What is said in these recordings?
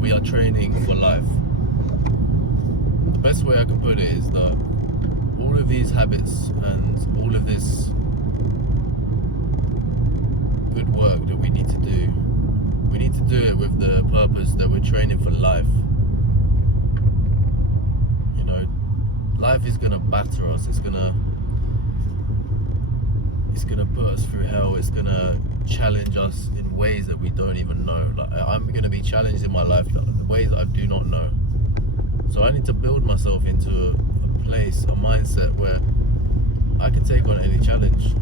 we are training for life. The best way I can put it is that all of these habits and all of this good work that we need to do it with the purpose that we're training for life. You know, life is gonna batter us. It's gonna put us through hell. It's gonna challenge us in ways that we don't even know. Like, I'm gonna be challenged in my life in ways that I do not know. So I need to build myself into a place, a mindset where I can take on any challenge.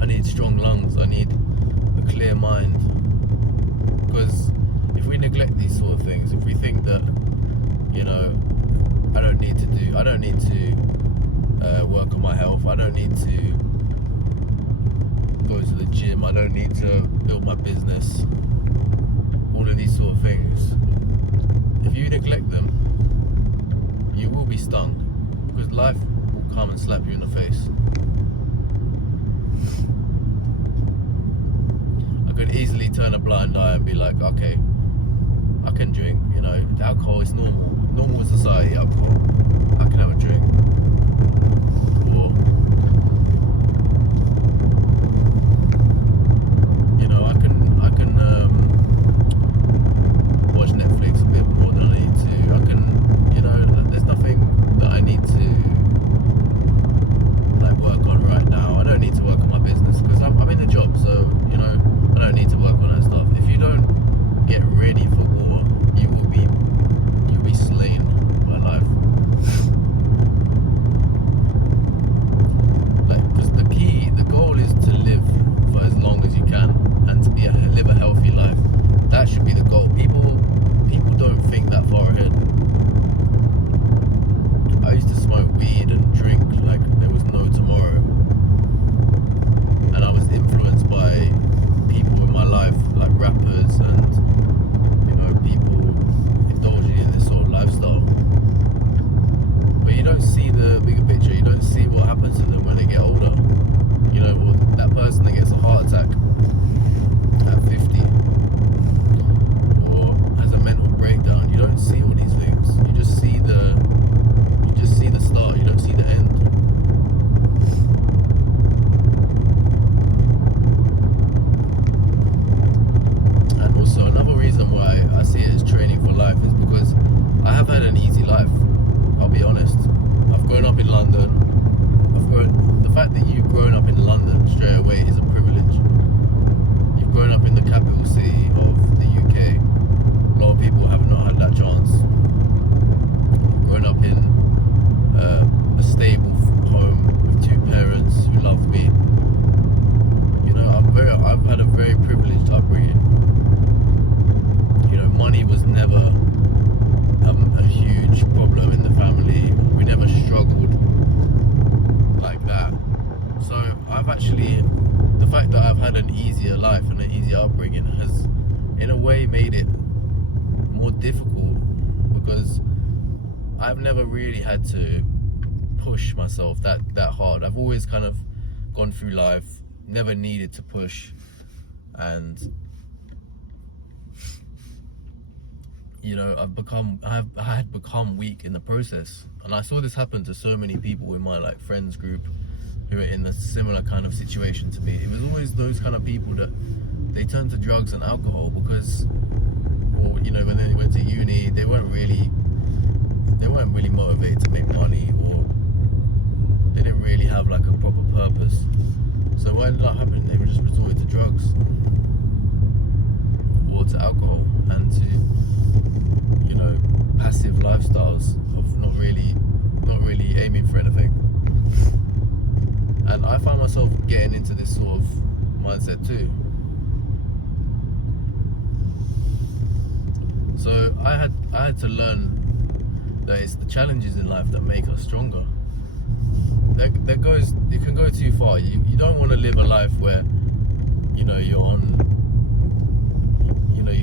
I need strong lungs. I need a clear mind. Because if we neglect these sort of things, if we think that, you know, I don't need to work on my health, I don't need to go to the gym, I don't need to build my business, all of these sort of things, if you neglect them, you will be stung, because life will come and slap you in the face. I could easily turn a blind eye and be like, okay, I can drink, you know, alcohol is normal in society, alcohol, I can have a drink. Or, you know, I can watch Netflix a bit more than I need to. I can, you know, there's nothing that I need to like work on right now. I don't need to work on my business because I'm in a job, so, you know, I don't need to work on that stuff. If you don't get ready for war, you'll be slain by life. Like, because the goal is to live for as long as you can and to live a healthy life. That should be the goal. People don't think that far ahead. I used to smoke weed and drink like there was no tomorrow, and I was influenced by people in my life, like rappers and, you know, people indulging in this sort of lifestyle. But you don't see the bigger picture. You don't see what happens to them when they get older. You know, well, that person that gets a heart attack at 50 or has a mental breakdown. You don't see all these things. You just see the start. You don't see the end. And also another reason why I see it as training for life is because I have had an easy life. I'll be honest. I've grown up in London. The fact that you've grown up in London straight away is a privilege. You've grown up in the capital city of the UK. A lot of people have not had that chance. I've grown up in a stable home with two parents who love me. You know, I've had a very privileged upbringing. You know, money was never a huge problem in the family. We never struggled like that. So I've actually, the fact that I've had an easier life and an easier upbringing has in a way made it more difficult, because I've never really had to push myself that hard. I've always kind of gone through life, never needed to push, and you know, I had become weak in the process. And I saw this happen to so many people in my like friends group who are in a similar kind of situation to me. It was always those kind of people that they turned to drugs and alcohol because, or you know, when they went to uni, they weren't really motivated to make money, or they didn't really have like a proper purpose. So what ended up happening, they were just resorted to drugs or to alcohol and to, you know, passive lifestyles of not really aiming for anything. And I find myself getting into this sort of mindset too. So I had to learn that it's the challenges in life that make us stronger. It can go too far. You don't want to live a life where, you know, you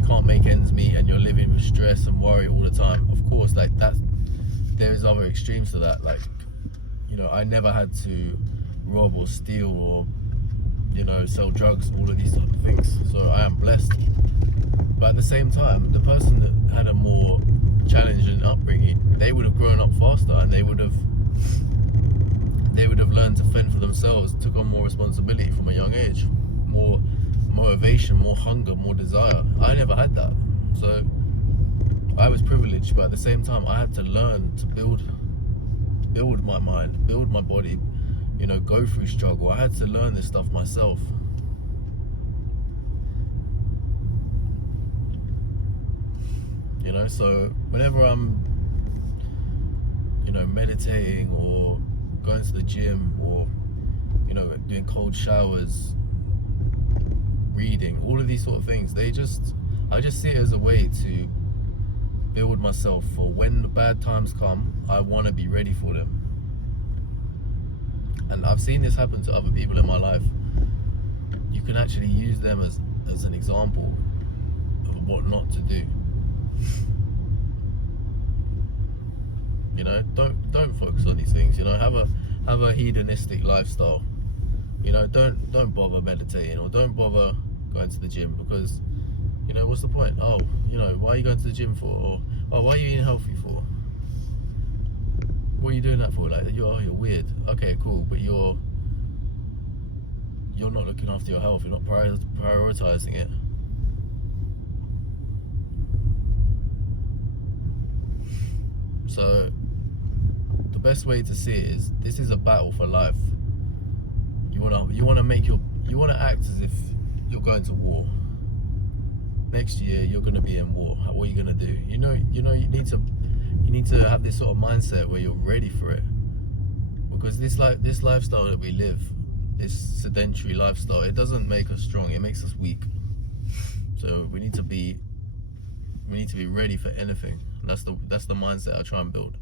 can't make ends meet and you're living with stress and worry all the time. Of course, like there's other extremes to that. Like, you know, I never had to rob or steal or, you know, sell drugs, all of these sort of things. So I am blessed. But at the same time, the person that had a more challenging upbringing, they would have grown up faster, and they would have learned to fend for themselves, took on more responsibility from a young age, more motivation, more hunger, more desire. I never had that. So I was privileged, but at the same time I had to learn to build my mind, build my body, go through struggle. I had to learn this stuff myself. So whenever I'm meditating or going to the gym or doing cold showers, reading, all of these sort of things, I just see it as a way to build myself for when the bad times come. I want to be ready for them. And I've seen this happen to other people in my life. You can actually use them as an example of what not to do. Don't focus on these things. Have a hedonistic lifestyle. Don't bother meditating, or don't bother going to the gym, because what's the point? Oh, why are you going to the gym for? Or, oh, why are you eating healthy for? What are you doing that for? Like, you're weird. Okay, cool, but you're not looking after your health. You're not prioritizing it. So the best way to see it is, this is a battle for life. You wanna act as if you're going to war. Next year you're gonna be in war. What are you gonna do? You need to have this sort of mindset where you're ready for it. Because this lifestyle that we live, this sedentary lifestyle, it doesn't make us strong, it makes us weak. So we need to be ready for anything. And that's the mindset I try and build.